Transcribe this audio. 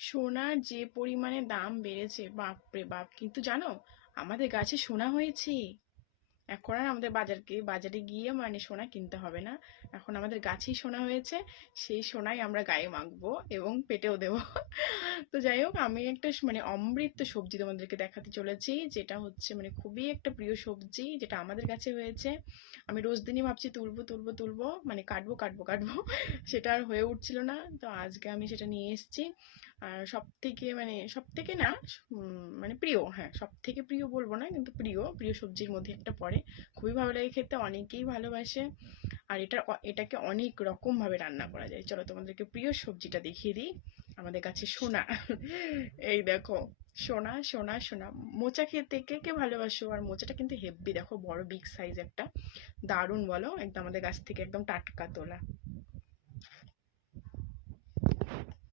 সোনার যে পরিমাণে দাম বেড়েছে, বাপরে বাপ! কিন্তু জানো, আমাদের গাছে সোনা হয়েছে। এখন আর আমাদের বাজারে গিয়ে মানে সোনা কিনতে হবে না। এখন আমাদের গাছেই সোনা হয়েছে। সেই সোনাই আমরা গায়ে মাখবো এবং পেটেও দেবো। তো যাই হোক, আমি একটা মানে অমৃত সবজি তোমাদেরকে দেখাতে চলেছি, যেটা হচ্ছে মানে খুবই একটা প্রিয় সবজি, যেটা আমাদের কাছে হয়েছে। আমি রোজ দিনই ভাবছি তুলবো তুলবো তুলবো, মানে কাটবো কাটবো কাটবো, সেটা আর হয়ে উঠছিল না। তো আজকে আমি সেটা নিয়ে এসেছি। আর সব থেকে মানে সব থেকে না, মানে প্রিয়, হ্যাঁ সব থেকে প্রিয় বলবো না, কিন্তু প্রিয় প্রিয় সবজির মধ্যে একটা পড়ে। খুবই ভালো লাগে খেতে, অনেকেই ভালোবাসে। আর এটাকে অনেক রকম ভাবে রান্না করা যায়। চলো তোমাদেরকে প্রিয় সবজিটা দেখিয়ে দিই। আমাদের কাছে সোনা। এই দেখো, সোনা সোনা সোনা। মোচা খেতে কে কে ভালোবাসো? আর মোচাটা কিন্তু হেব্বি, দেখো বড় বিগ সাইজ একটা, দারুণ বলো, একদম আমাদের গাছ থেকে একদম টাটকা তোলা।